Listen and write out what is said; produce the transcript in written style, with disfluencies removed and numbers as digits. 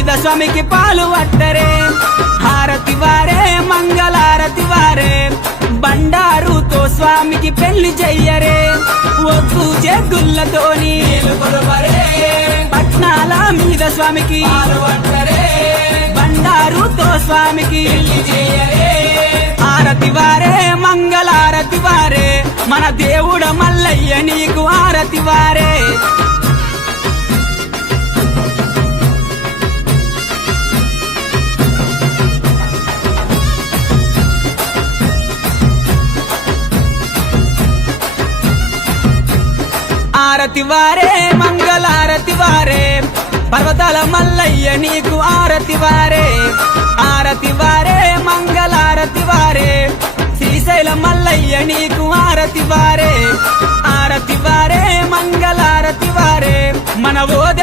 మీద స్వామికి పాలు పట్టరే హారతి వారే మంగళారతి వారే బండారుతో స్వామికి పెళ్లి చెయ్యరే ఒత్తు జగ్గులతోని పట్నాల మీద స్వామికి బండారుతో స్వామికి హారతి వారే మంగళారతి వారే మన దేవుడ మల్లయ్య నీకు హారతి వారే ఆరతి వారే మంగళారతి వారే పర్వతాల మల్లయ్య నీకు ఆరతి వారే ఆరతి వారే మంగళారతి వారే శ్రీశైల మల్లయ్య నీకు ఆరతి వారే ఆరతి